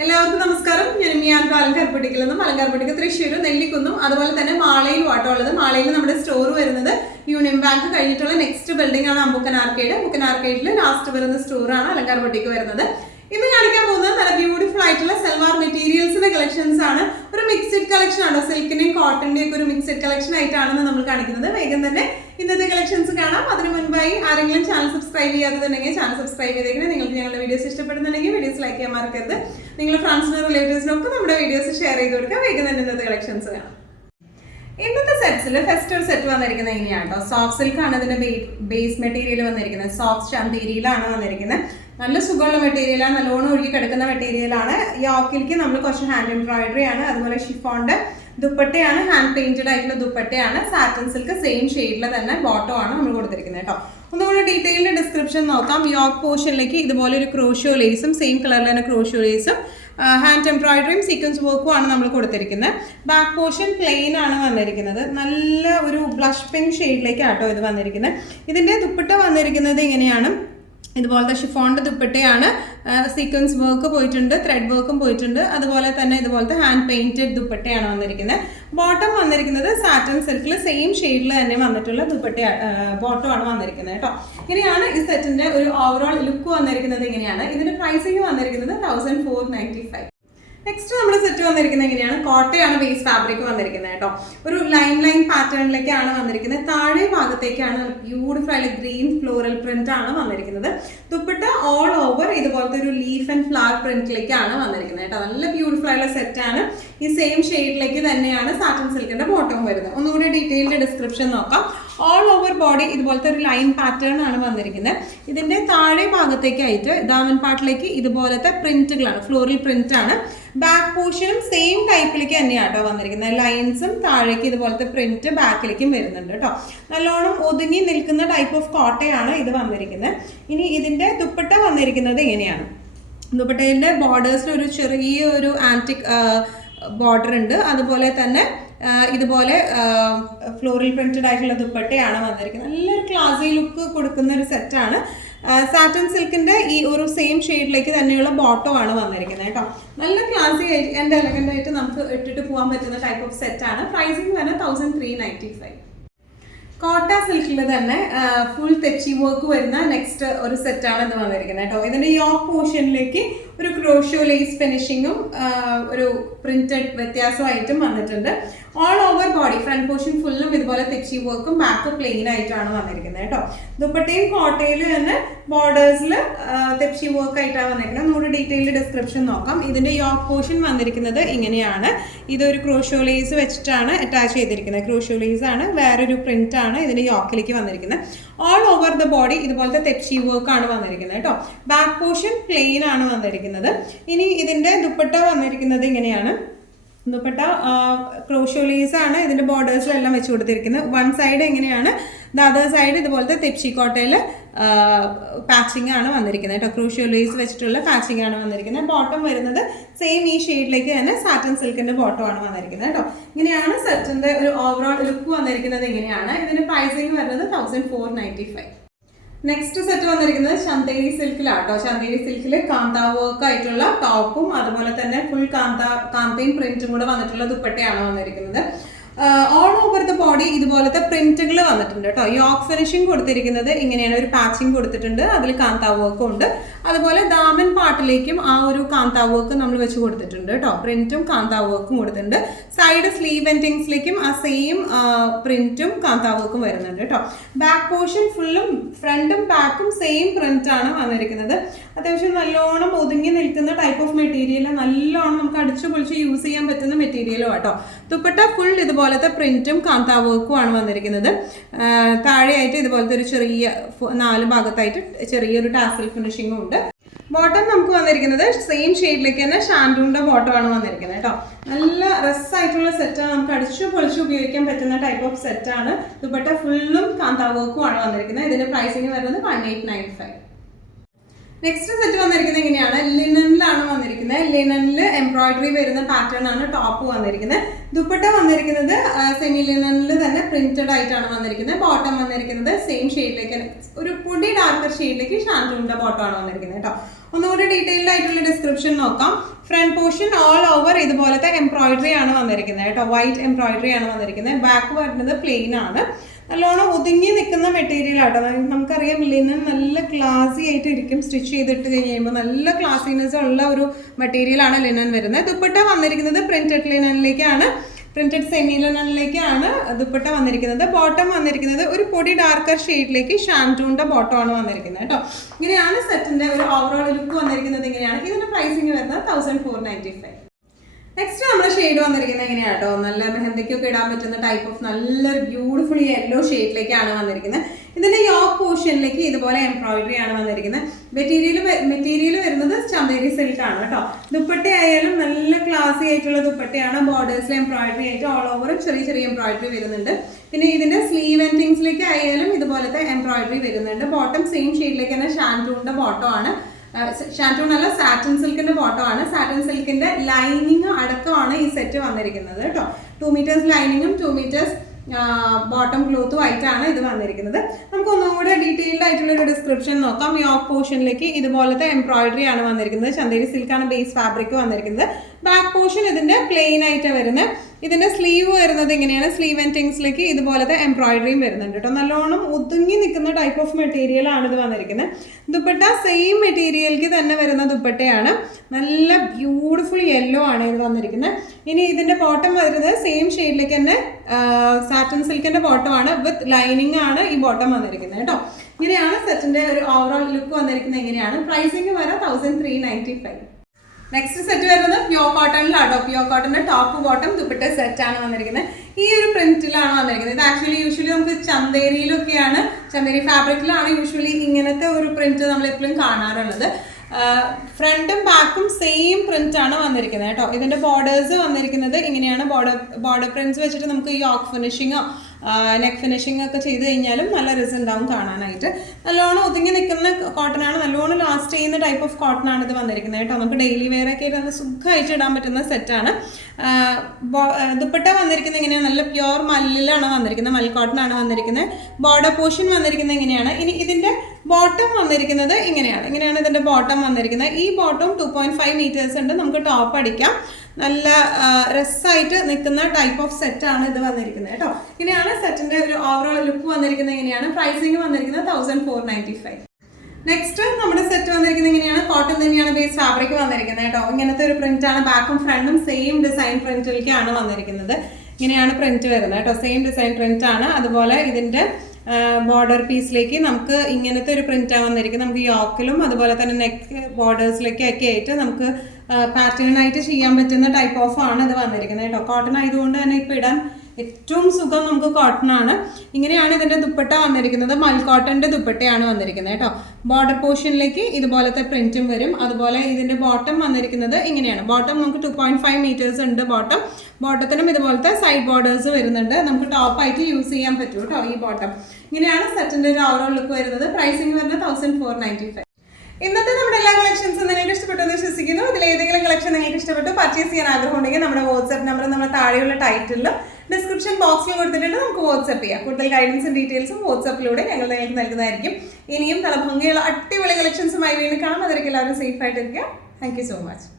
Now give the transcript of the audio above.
എല്ലാവർക്കും നമസ്കാരം. ഞാൻ മിയാൻഡ്രോ അലങ്കാർപെട്ടിക്കിൽ നിന്നും അലങ്കാർപെട്ടിക്ക് തൃശ്ശൂർ നെല്ലിക്കുന്നും അതുപോലെ തന്നെ മാളയിൽ വാട്ടമുള്ളത്. മാളയിൽ നമ്മുടെ സ്റ്റോർ വരുന്നത് യൂണിയൻ ബാങ്ക് കഴിഞ്ഞിട്ടുള്ള നെക്സ്റ്റ് ബിൽഡിംഗ് ആണ് അമ്പുക്കൻ ആർക്കേഡ്. അമ്പുക്കൻ ആർക്കേഡിൽ ലാസ്റ്റ് വരുന്ന സ്റ്റോറാണ് അലങ്കാർപെട്ടിക്ക് വരുന്നത്. ഇന്ന് കാണിക്കാൻ പോകുന്നത് നല്ല ബ്യൂട്ടിഫുൾ ആയിട്ടുള്ള സൽവാർ മെറ്റീരിയൽസിന്റെ കളക്ഷൻസ് ആണ്. ഒരു മിക്സഡ് കളക്ഷൻ ആണോ, സിൽക്കിന്റെയും കോട്ടന്റെയും ഒക്കെ ഒരു മിക്സഡ് കളക്ഷൻ ആയിട്ടാണ് നമ്മൾ കാണിക്കുന്നത്. വേഗം തന്നെ ഇന്നത്തെ കളക്ഷൻസ് കാണാം. അതിന് മുൻപായി ആരെങ്കിലും ചാനൽ സബ്സ്ക്രൈബ് ചെയ്യാത്തതുണ്ടെങ്കിൽ ചാനൽ സബ്സ്ക്രൈബ് ചെയ്തേക്കണം. നിങ്ങൾക്ക് ഞങ്ങളുടെ വീഡിയോസ് ഇഷ്ടപ്പെടുന്നുണ്ടെങ്കിൽ വീഡിയോസ് ലൈക്ക് ചെയ്യാൻ മറക്കരുത്. നിങ്ങൾ ഫ്രണ്ട്സിനും റിലേറ്റീവ്സിനും ഒക്കെ നമ്മുടെ വീഡിയോസ് ഷെയർ ചെയ്ത് കൊടുക്കുക. വേഗം തന്നെ ഇന്നത്തെ കളക്ഷൻസ് കാണാം. ഇന്നത്തെ സെറ്റ്സിൽ ഫസ്റ്റ് ഒരു സെറ്റ് വന്നിരിക്കുന്നത് എങ്ങനെയാണ് കേട്ടോ. സോഫ്റ്റ് സിൽക്ക് ആണ് ഇതിന്റെ ബേസ് മെറ്റീരിയൽ വന്നിരിക്കുന്നത്. സോഫ്റ്റ് ചന്തേരിയിലാണ് വന്നിരിക്കുന്നത്. നല്ല സുഖമുള്ള മെറ്റീരിയലാണ്, നല്ലോണം ഒഴുകി കിടക്കുന്ന മെറ്റീരിയലാണ്. യോക്കിലേക്ക് നമ്മൾ കുറച്ച് ഹാൻഡ് എംബ്രോയിഡറി ആണ്, അതുപോലെ ഷിഫോണിന്റെ ദുപ്പട്ടയാണ്, ഹാൻഡ് പെയിന്റഡ് ആയിട്ടുള്ള ദുപ്പട്ടയാണ്. സാറ്റൻ സിൽക്ക് സെയിം ഷെയ്ഡിൽ തന്നെ ബോട്ടം ആണ് നമ്മൾ കൊടുത്തിരിക്കുന്നത് കേട്ടോ. ഒന്നുകൂടെ ഡീറ്റെയിൽഡ് ഡിസ്ക്രിപ്ഷൻ നോക്കാം. യോക്ക് പോർഷനിലേക്ക് ഇതുപോലെ ഒരു ക്രോഷ്യോ ലേസും സെയിം കളറിൽ തന്നെ ക്രോഷ്യോ ലേസും ഹാൻഡ് എംബ്രോയിഡറിയും സീക്വൻസ് വർക്കും ആണ് നമ്മൾ കൊടുത്തിരിക്കുന്നത്. ബാക്ക് പോർഷൻ പ്ലെയിൻ ആണ് വന്നിരിക്കുന്നത്. നല്ല ഒരു ബ്ലഷ് പിങ്ക് ഷെയ്ഡിലേക്കാണ് കേട്ടോ ഇത് വന്നിരിക്കുന്നത്. ഇതിന്റെ ദുപ്പട്ട വന്നിരിക്കുന്നത് ഇങ്ങനെയാണ്. ഇതുപോലത്തെ ഷിഫോണിന്റെ ദുപ്പട്ടയാണ്. സീക്വൻസ് വർക്ക് പോയിട്ടുണ്ട്, ത്രെഡ് വർക്കും പോയിട്ടുണ്ട്. അതുപോലെ തന്നെ ഇതുപോലത്തെ ഹാൻഡ് പെയിന്റഡ് ദുപ്പട്ടയാണ് വന്നിരിക്കുന്നത്. ബോട്ടം വന്നിരിക്കുന്നത് സാറ്റൻ സിൽക്കിൽ സെയിം ഷെയ്ഡിൽ തന്നെ വന്നിട്ടുള്ള ദുപ്പട്ട ബോട്ടമാണ് വന്നിരിക്കുന്നത് കേട്ടോ. ഇങ്ങനെയാണ് ഈ സെറ്റിന്റെ ഒരു ഓവറോൾ ലുക്ക് വന്നിരിക്കുന്നത്. ഇങ്ങനെയാണ് ഇതിന്റെ പ്രൈസിങ് വന്നിരിക്കുന്നത് 1495. നെക്സ്റ്റ് നമ്മുടെ സെറ്റ് വന്നിരിക്കുന്നത് എങ്ങനെയാണ്, കോട്ടയാണ് ബേസ് ഫാബ്രിക് വന്നിരിക്കുന്നത് കേട്ടോ. ഒരു ലൈൻ പാറ്റേണിലേക്കാണ് വന്നിരിക്കുന്നത്. താഴെ ഭാഗത്തേക്കാണ് ബ്യൂട്ടിഫുൾ ആയിട്ട് ഗ്രീൻ ഫ്ലോറൽ പ്രിന്റ് ആണ് വന്നിരിക്കുന്നത്. ദുപ്പട്ട ഓൾ ഓവർ ഇതുപോലത്തെ ഒരു ലീഫ് ആൻഡ് ഫ്ലവർ പ്രിന്റിലേക്കാണ് വന്നിരിക്കുന്നത് കേട്ടോ. നല്ല ബ്യൂട്ടിഫുൾ ആയിട്ടുള്ള സെറ്റ് ആണ്. ഈ സെയിം ഷെയ്ഡിലേക്ക് തന്നെയാണ് സാറ്റൻ സിൽക്കിന്റെ ബോട്ടം വരുന്നത്. ഒന്നുകൂടി ഡീറ്റെയിൽഡ് ഡിസ്ക്രിപ്ഷൻ നോക്കാം. ഓൾ ഓവർ ബോഡി ഇതുപോലത്തെ ഒരു ലൈൻ പാറ്റേൺ ആണ് വന്നിരിക്കുന്നത്. ഇതിന്റെ താഴെ ഭാഗത്തേക്കായിട്ട് ദാമൻ പാർട്ടിലേക്ക് ഇതുപോലത്തെ പ്രിന്റുകളാണ്, ഫ്ലോറൽ പ്രിന്റ് ആണ്. ബാക്ക് പോർഷനും സെയിം ടൈപ്പിലേക്ക് തന്നെയാണ് കേട്ടോ വന്നിരിക്കുന്നത്. ലൈൻസും താഴേക്ക് ഇതുപോലത്തെ പ്രിന്റ് ബാക്കിലേക്കും വരുന്നുണ്ട് കേട്ടോ. നല്ലോണം ഒതുങ്ങി നിൽക്കുന്ന ടൈപ്പ് ഓഫ് കോട്ടയാണ് ഇത് വന്നിരിക്കുന്നത്. ഇനി ഇതിന്റെ ദുപ്പട്ട വന്നിരിക്കുന്നത് ഇങ്ങനെയാണ്. ദുപ്പട്ടയുടെ ബോർഡേഴ്സിൽ ഒരു ചെറിയൊരു ആന്റിക് ബോർഡർ ഉണ്ട്. അതുപോലെ തന്നെ ഇതുപോലെ ഫ്ലോറൽ പ്രിന്റഡ് ആയിട്ടുള്ള ദുപ്പട്ടയാണ് വന്നിരിക്കുന്നത്. നല്ലൊരു ക്ലാസി ലുക്ക് കൊടുക്കുന്ന ഒരു സെറ്റാണ്. സാറ്റൻ സിൽക്കിന്റെ ഈ ഒരു സെയിം ഷെയ്ഡിലേക്ക് തന്നെയുള്ള ബോട്ടം ആണ് വന്നിരിക്കുന്നത് കേട്ടോ. നല്ല ക്ലാസി ആൻഡ് എലഗന്റ് ആയിട്ട് നമുക്ക് ഇട്ടിട്ട് പോകാൻ പറ്റുന്ന ടൈപ്പ് ഓഫ് സെറ്റ് ആണ്. പ്രൈസിങ് തന്നെ 1395. കോട്ട സിൽക്കിൽ തന്നെ ഫുൾ തെച്ചി വർക്ക് വരുന്ന നെക്സ്റ്റ് ഒരു സെറ്റാണ് ഇത് വന്നിരിക്കുന്നത് കേട്ടോ. ഇതിന്റെ യോക്ക് പോർഷനിലേക്ക് ഒരു ക്രോഷ്യോ ലേസ് ഫിനിഷിങ്ങും ഒരു പ്രിന്റഡ് വ്യത്യാസമായിട്ടും വന്നിട്ടുണ്ട്. All over body front portion ഫുള്ളും ഇതുപോലെ തെച്ചി വർക്കും ബാക്ക് പ്ലെയിൻ ആയിട്ടാണ് വന്നിരിക്കുന്നത് കേട്ടോ. ദുപ്പട്ടയും കോട്ടയിൽ തന്നെ ബോർഡേഴ്സിൽ തെച്ചി വർക്ക് ആയിട്ടാണ് വന്നിരിക്കുന്നത്. നമ്മുടെ ഡീറ്റെയിൽഡ് ഡിസ്ക്രിപ്ഷൻ നോക്കാം. ഇതിന്റെ യോക്ക് പോർഷൻ വന്നിരിക്കുന്നത് ഇങ്ങനെയാണ്. ഇതൊരു ക്രോഷ്യോ ലേസ് വെച്ചിട്ടാണ് അറ്റാച്ച് ചെയ്തിരിക്കുന്നത്. ക്രോഷ്യോ ലേസ് ആണ്, വേറൊരു പ്രിന്റ് ആണ് ഇതിന്റെ യോക്കിലേക്ക് വന്നിരിക്കുന്നത്. ഓൾ ഓവർ ദ ബോഡി ഇതുപോലത്തെ തെച്ചി വർക്ക് ആണ് വന്നിരിക്കുന്നത് കേട്ടോ. ബാക്ക് പോർഷൻ പ്ലെയിൻ ആണ് വന്നിരിക്കുന്നത്. ഇനി ഇതിന്റെ ദുപ്പട്ട വന്നിരിക്കുന്നത് ഇങ്ങനെയാണ്. ദുപ്പട്ട ക്രോഷ്യോ ലേസ് ആണ് ഇതിന്റെ ബോർഡേഴ്സിലെല്ലാം വെച്ച് കൊടുത്തിരിക്കുന്നത്. വൺ സൈഡ് എങ്ങനെയാണ്, ദ അതർ സൈഡ് ഇതുപോലത്തെ തെച്ചി കോട്ടയിൽ പാച്ചിങ് ആണ് വന്നിരിക്കുന്നത് കേട്ടോ. ക്രോഷ്യോ ലേസ് വെച്ചിട്ടുള്ള പാച്ചിങ് ആണ് വന്നിരിക്കുന്നത്. ബോട്ടം വരുന്നത് സെയിം ഈ ഷെയ്ഡിലേക്ക് തന്നെ സാറ്റൻ സിൽക്കിന്റെ ബോട്ടം ആണ് വന്നിരിക്കുന്നത് കേട്ടോ. ഇങ്ങനെയാണ് സെറ്റിന്റെ ഒരു ഓവറോൾ ലുക്ക് വന്നിരിക്കുന്നത്. ഇങ്ങനെയാണ് ഇതിന്റെ പ്രൈസിങ് വരുന്നത് 1495. നെക്സ്റ്റ് സെറ്റ് വന്നിരിക്കുന്നത് ചന്തേരി സിൽക്കിലാട്ടോ. ചന്തേരി സിൽക്കിൽ കാന്താ വർക്ക് ആയിട്ടുള്ള ടോപ്പും അതുപോലെ തന്നെ ഫുൾ കാന്തയും പ്രിന്റും കൂടെ വന്നിട്ടുള്ള ദുപ്പട്ടയാണ് വന്നിരിക്കുന്നത്. ഓൾ ഓവർ ദ ബോഡി ഇതുപോലത്തെ പ്രിന്റുകൾ വന്നിട്ടുണ്ട് കേട്ടോ. യോക്ക് ഫിനിഷിംഗ് കൊടുത്തിരിക്കുന്നത് ഇങ്ങനെയാണ്. ഒരു പാച്ചിങ് കൊടുത്തിട്ടുണ്ട്, അതിൽ കാന്താ വർക്കും ഉണ്ട്. അതുപോലെ ദാമൻ പാർട്ടിലേക്കും ആ ഒരു കാന്താ വർക്ക് നമ്മൾ വെച്ച് കൊടുത്തിട്ടുണ്ട് കേട്ടോ. പ്രിന്റും കാന്താ വർക്കും കൊടുത്തിട്ടുണ്ട്. സൈഡ് സ്ലീവ് എൻഡിങ്സിലേക്കും ആ സെയിം പ്രിന്റും കാന്താ വർക്കും വരുന്നുണ്ട് കേട്ടോ. ബാക്ക് പോർഷൻ ഫുള്ളും ഫ്രണ്ടും ബാക്കും സെയിം പ്രിന്റ് ആണ് വന്നിരിക്കുന്നത്. അത്യാവശ്യം നല്ലോണം ഒതുങ്ങി നിൽക്കുന്ന ടൈപ്പ് ഓഫ് മെറ്റീരിയൽ, നല്ലോണം നമുക്ക് അടിച്ചു പൊളിച്ച് യൂസ് ചെയ്യാൻ പറ്റുന്ന മെറ്റീരിയലും കേട്ടോ. ദുപ്പട്ട ഫുൾ ഇതുപോലത്തെ പ്രിന്റും കാന്താ വർക്കും ആണ് വന്നിരിക്കുന്നത്. താഴെയായിട്ട് ഇതുപോലത്തെ ഒരു ചെറിയ 4 ഭാഗത്തായിട്ട് ചെറിയൊരു ടാസൽ ഫിനിഷിങ്ങും ഉണ്ട്. ബോട്ടം നമുക്ക് വന്നിരിക്കുന്നത് സെയിം ഷെയ്ഡിലേക്ക് തന്നെ ഷാൻഡൂണിന്റെ ബോട്ടം ആണ് വന്നിരിക്കുന്നത് കേട്ടോ. നല്ല രസമായിട്ടുള്ള സെറ്റാണ്, നമുക്ക് അടിച്ചു പൊളിച്ച് ഉപയോഗിക്കാൻ പറ്റുന്ന ടൈപ്പ് ഓഫ് സെറ്റാണ്. ദുപ്പട്ട ഫുള്ളും കാന്താ വർക്കും ആണ് വന്നിരിക്കുന്നത്. ഇതിന്റെ പ്രൈസിങ് വരുന്നത് 1895. നെക്സ്റ്റ് സെറ്റ് വന്നിരിക്കുന്നത് എങ്ങനെയാണ്, ലിനനിലാണ് വന്നിരിക്കുന്നത്. ലിനനിൽ എംബ്രോയിഡറി വരുന്ന പാറ്റേൺ ആണ് ടോപ്പ് വന്നിരിക്കുന്നത്. ദുപ്പട്ട വന്നിരിക്കുന്നത് സെമി ലിനനിൽ തന്നെ പ്രിന്റഡ് ആയിട്ടാണ് വന്നിരിക്കുന്നത്. ബോട്ടം വന്നിരിക്കുന്നത് സെയിം ഷെയ്ഡിലേക്ക്, ഒരു പൊടി ഡാർക്കർ ഷെയ്ഡിലേക്ക് ഷാൻഡൂണിന്റെ ബോട്ടം ആണ് വന്നിരിക്കുന്നത് കേട്ടോ. ഒന്നുകൂടി ഡീറ്റെയിൽഡ് ആയിട്ടുള്ള ഡിസ്ക്രിപ്ഷൻ നോക്കാം. ഫ്രണ്ട് പോർഷൻ ഓൾ ഓവർ ഇതുപോലത്തെ എംബ്രോയിഡറി ആണ് വന്നിരിക്കുന്നത് കേട്ടോ. വൈറ്റ് എംബ്രോയിഡറി ആണ് വന്നിരിക്കുന്നത്. ബാക്ക് വരുന്നത് പ്ലെയിൻ ആണ്. നല്ലോണം ഒതുങ്ങി നിൽക്കുന്ന മെറ്റീരിയൽ ആട്ടോ. നമുക്കറിയാം ലിനൻ നല്ല ക്ലാസി ആയിട്ട് ഇരിക്കും. സ്റ്റിച്ച് ചെയ്തിട്ട് കഴിയുമ്പോൾ നല്ല ക്ലാസിനെസ് ഉള്ള ഒരു മെറ്റീരിയൽ ആണ് ലിനൻ വരുന്നത്. ദുപ്പട്ട വന്നിരിക്കുന്നത് പ്രിന്റഡ് ലിനനിലേക്കാണ്, പ്രിന്റഡ് സെമി ലിനനിലേക്കാണ് ദുപ്പട്ട വന്നിരിക്കുന്നത്. ബോട്ടം വന്നിരിക്കുന്നത് ഒരു പൊടി ഡാർക്കർ ഷെയ്ഡിലേക്ക് ഷാൻറ്റൂണിന്റെ ബോട്ടം ആണ് വന്നിരിക്കുന്നത് കേട്ടോ. ഇങ്ങനെയാണ് സെറ്റിന്റെ ഒരു ഓവറോൾ ലുക്ക് വന്നിരിക്കുന്നത്. ഇങ്ങനെയാണ് ഇതിന്റെ പ്രൈസിങ് വരുന്നത് 1495. നെക്സ്റ്റ് നമ്മുടെ ഷെയ്ഡ് വന്നിരിക്കുന്നത് എങ്ങനെയാണ് കേട്ടോ. നല്ല മെഹന്തിക്കൊക്കെ ഇടാൻ പറ്റുന്ന ടൈപ്പ് ഓഫ് നല്ലൊരു ബ്യൂട്ടിഫുൾ യെല്ലോ ഷെയ്ഡിലേക്കാണ് വന്നിരിക്കുന്നത്. ഇതിന്റെ യോക്ക് പോർഷനിലേക്ക് ഇതുപോലെ എംബ്രോയിഡറി ആണ് വന്നിരിക്കുന്നത്. മെറ്റീരിയൽ വരുന്നത് ചന്തേരി സിൽക്ക് ആണ് കേട്ടോ. ദുപ്പട്ട ആയാലും നല്ല ക്ലാസി ആയിട്ടുള്ള ദുപ്പട്ടയാണ്. ബോർഡേഴ്സിൽ എംബ്രോയിഡറി ആയിട്ട് ഓൾ ഓവർ ചെറിയ ചെറിയ എംബ്രോയിഡറി വരുന്നുണ്ട്. പിന്നെ ഇതിന്റെ സ്ലീവ് ആൻഡ് തിങ്സിലേക്ക് ആയാലും ഇതുപോലത്തെ എംബ്രോയിഡറി വരുന്നുണ്ട്. ബോട്ടം സെയിം ഷെയ്ഡിലേക്ക് തന്നെ ഷാൻറ്റൂണിന്റെ ബോട്ടം ആണ്. ഷാൻറ്റൂൺ അല്ല, സാറ്റിൻ സിൽക്കിന്റെ ബോട്ടം ആണ്. സാറ്റിൻ സിൽക്കിന്റെ ലൈനിങ് അടക്കമാണ് ഈ സെറ്റ് വന്നിരിക്കുന്നത് കേട്ടോ. 2 മീറ്റേഴ്സ് ലൈനിങ്ങും 2 മീറ്റേഴ്സ് ബോട്ടം ക്ലോത്തും ആയിട്ടാണ് ഇത് വന്നിരിക്കുന്നത്. നമുക്ക് ഒന്നും കൂടെ ഡീറ്റെയിൽഡ് ആയിട്ടുള്ള ഒരു ഡിസ്ക്രിപ്ഷൻ നോക്കാം. യോക്ക് പോർഷനിലേക്ക് ഇതുപോലത്തെ എംബ്രോയിഡറി ആണ് വന്നിരിക്കുന്നത്. ചന്തേരി സിൽക്കാണ് ബേസ് ഫാബ്രിക് വന്നിരിക്കുന്നത്. ബാക്ക് പോർഷൻ ഇതിന്റെ പ്ലെയിൻ ആയിട്ട് വരുന്നത്. ഇതിന്റെ സ്ലീവ് വരുന്നത് ഇങ്ങനെയാണ്. സ്ലീവ് ആൻഡ് തിങ്സിലേക്ക് ഇതുപോലത്തെ എംബ്രോയിഡറിയും വരുന്നുണ്ട് കേട്ടോ. നല്ലോണം ഒതുങ്ങി നിൽക്കുന്ന ടൈപ്പ് ഓഫ് മെറ്റീരിയൽ ആണ് ഇത് വന്നിരിക്കുന്നത്. ദുപ്പട്ട സെയിം മെറ്റീരിയലിലേക്ക് തന്നെ വരുന്ന ദുപ്പട്ടയാണ്. നല്ല ബ്യൂട്ടിഫുൾ യെല്ലോ ആണ് ഇത് വന്നിരിക്കുന്നത്. ഇനി ഇതിന്റെ ബോട്ടം വരുന്നത് സെയിം ഷെയ്ഡിലേക്ക് തന്നെ സാറ്റൻ സിൽക്കിന്റെ ബോട്ടം ആണ്. വിത്ത് ലൈനിങ് ആണ് ഈ ബോട്ടം വന്നിരിക്കുന്നത് കേട്ടോ. ഇങ്ങനെയാണ് സെറ്റിന്റെ ഒരു ഓവറോൾ ലുക്ക് വന്നിരിക്കുന്നത്. എങ്ങനെയാണ് പ്രൈസിങ് വരെ 1395. നെക്സ്റ്റ് സെറ്റ് വരുന്നത് പ്യോർ കോട്ടണിലാട്ടോ. പ്യോർ കോട്ടന്റെ ടോപ്പ് ബോട്ടം ദുപ്പട്ട സെറ്റ് ആണ് വന്നിരിക്കുന്നത്. ഈ ഒരു പ്രിന്റിലാണ് വന്നിരിക്കുന്നത്. ഇത് ആക്ച്വലി യൂഷ്വലി നമുക്ക് ചന്തേരിയിലൊക്കെയാണ്, ചന്തേരി ഫാബ്രിക്കിലാണ് യൂഷ്വലി ഇങ്ങനത്തെ ഒരു പ്രിന്റ് നമ്മൾ എപ്പോഴും കാണാറുള്ളത്. ഫ്രണ്ടും ബാക്കും സെയിം പ്രിന്റ് ആണ് വന്നിരിക്കുന്നത് കേട്ടോ. ഇതിന്റെ ബോർഡേഴ്സ് വന്നിരിക്കുന്നത് ഇങ്ങനെയാണ്. ബോർഡർ പ്രിന്റ്സ് വെച്ചിട്ട് നമുക്ക് യോക്ക് ഫിനിഷിങ്ങോ നെക്ക് ഫിനിഷിംഗ് ഒക്കെ ചെയ്ത് കഴിഞ്ഞാലും നല്ല റിസൾട്ട് ഉണ്ടാവും കാണാനായിട്ട്. നല്ലോണം ഒതുങ്ങി നിൽക്കുന്ന കോട്ടൺ ആണ്. നല്ലോണം ലാസ്റ്റ് ചെയ്യുന്ന ടൈപ്പ് ഓഫ് കോട്ടൺ ആണ് ഇത് വന്നിരിക്കുന്നത് കേട്ടോ. നമുക്ക് ഡെയിലി വെയർ ഒക്കെ ആയിട്ട് നല്ല സുഖമായിട്ട് ഇടാൻ പറ്റുന്ന സെറ്റാണ്. ദുപ്പട്ട വന്നിരിക്കുന്നത് ഇങ്ങനെയാണ്. നല്ല പ്യോർ മല്ലിലാണ് വന്നിരിക്കുന്നത്. മൽ കോട്ടൺ ആണ് വന്നിരിക്കുന്നത്. ബോർഡർ പോർഷൻ വന്നിരിക്കുന്നത് ഇങ്ങനെയാണ്. ഇനി ഇതിന്റെ ബോട്ടം വന്നിരിക്കുന്നത് ഇങ്ങനെയാണ്. ഇങ്ങനെയാണ് ഇതിന്റെ ബോട്ടം വന്നിരിക്കുന്നത്. ഈ ബോട്ടം 2.5 മീറ്റേഴ്സ് ഉണ്ട്. നമുക്ക് ടോപ്പ് അടിക്കാം. നല്ല രസമായിട്ട് നിൽക്കുന്ന ടൈപ്പ് ഓഫ് സെറ്റ് ആണ് ഇത് വന്നിരിക്കുന്നത് കേട്ടോ. ഇങ്ങനെയാണ് സെറ്റിന്റെ ഒരു ഓവറോൾ ലുക്ക് വന്നിരിക്കുന്നത്. ഇങ്ങനെയാണ് പ്രൈസിങ് വന്നിരിക്കുന്നത് 1495. നെക്സ്റ്റ് നമ്മുടെ സെറ്റ് വന്നിരിക്കുന്നത് ഇങ്ങനെയാണ്. കോട്ടൺ തന്നെയാണ് ബേസ് ഫാബ്രിക് വന്നിരിക്കുന്നത് കേട്ടോ. ഇങ്ങനത്തെ ഒരു പ്രിന്റ് ആണ്. ബാക്കും ഫ്രണ്ടും സെയിം ഡിസൈൻ പ്രിന്റിലേക്കാണ് വന്നിരിക്കുന്നത്. ഇങ്ങനെയാണ് പ്രിന്റ് വരുന്നത് കേട്ടോ. സെയിം ഡിസൈൻ പ്രിന്റ് ആണ്. അതുപോലെ ഇതിന്റെ ബോർഡർ പീസിലേക്ക് നമുക്ക് ഇങ്ങനത്തെ ഒരു പ്രിന്റാണ് വന്നിരിക്കുന്നത്. നമുക്ക് യോക്കിലും അതുപോലെ തന്നെ നെക്ക് ബോർഡേഴ്സിലേക്കൊക്കെ ആയിട്ട് നമുക്ക് പാറ്റേൺ ആയിട്ട് ചെയ്യാൻ പറ്റുന്ന ടൈപ്പ് ഓഫ് ആണ് ഇത് വന്നിരിക്കുന്നത് കേട്ടോ. കോട്ടൺ ആയതുകൊണ്ട് തന്നെ ഇപ്പം ഇടാൻ ഏറ്റവും സുഖം നമുക്ക് കോട്ടൺ ആണ്. ഇങ്ങനെയാണ് ഇതിന്റെ ദുപ്പട്ട വന്നിരിക്കുന്നത്. മൽ കോട്ടന്റെ ദുപ്പട്ടയാണ് വന്നിരിക്കുന്നത് കേട്ടോ. ബോർഡർ പോർഷനിലേക്ക് ഇതുപോലത്തെ പ്രിന്റും വരും. അതുപോലെ ഇതിന്റെ ബോട്ടം വന്നിരിക്കുന്നത് ഇങ്ങനെയാണ്. ബോട്ടം നമുക്ക് 2.5 മീറ്റേഴ്സ് ഉണ്ട്. ബോട്ടത്തിനും ഇതുപോലത്തെ സൈഡ് ബോർഡേഴ്സ് വരുന്നുണ്ട്. നമുക്ക് ടോപ്പായിട്ട് യൂസ് ചെയ്യാൻ പറ്റും കേട്ടോ ഈ ബോട്ടം. ഇങ്ങനെയാണ് സെറ്റിന്റെ ഒരു ഓവറോൾ ലുക്ക് വരുന്നത്. പ്രൈസിങ് വരുന്നത് 1495. ഇന്നത്തെ നമ്മുടെ എല്ലാ കളക്ഷൻസും നിങ്ങൾക്ക് ഇഷ്ടപ്പെട്ടു എന്ന് വിശ്വസിക്കുന്നു. ഇതിൽ ഏതെങ്കിലും കളക്ഷൻ നിങ്ങൾക്ക് ഇഷ്ടപ്പെട്ടു പർച്ചേസ് ചെയ്യാൻ ആഗ്രഹം ഉണ്ടെങ്കിൽ നമ്മുടെ വാട്സ്ആപ്പ് നമ്പർ നമ്മുടെ താഴെയുള്ള ടൈറ്റിലും ഡിസ്ക്രിപ്ഷൻ ബോക്സിൽ കൊടുത്തിട്ടുണ്ട്. നമുക്ക് വാട്സ്ആപ്പ് ചെയ്യാം. കൂടുതൽ ഗൈഡൻസും ഡീറ്റെയിൽസും വാട്സ്ആപ്പിലൂടെ ഞങ്ങൾ നിങ്ങൾക്ക് നൽകുന്നതായിരിക്കും. ഇനിയും നല്ല ഭംഗിയുള്ള അടിപൊളി കളക്ഷൻസുമായി വീണ്ടും കാണാം. അതിലേക്ക് എല്ലാവരും സേഫ് ആയിട്ടിരിക്കുക. Thank you so much.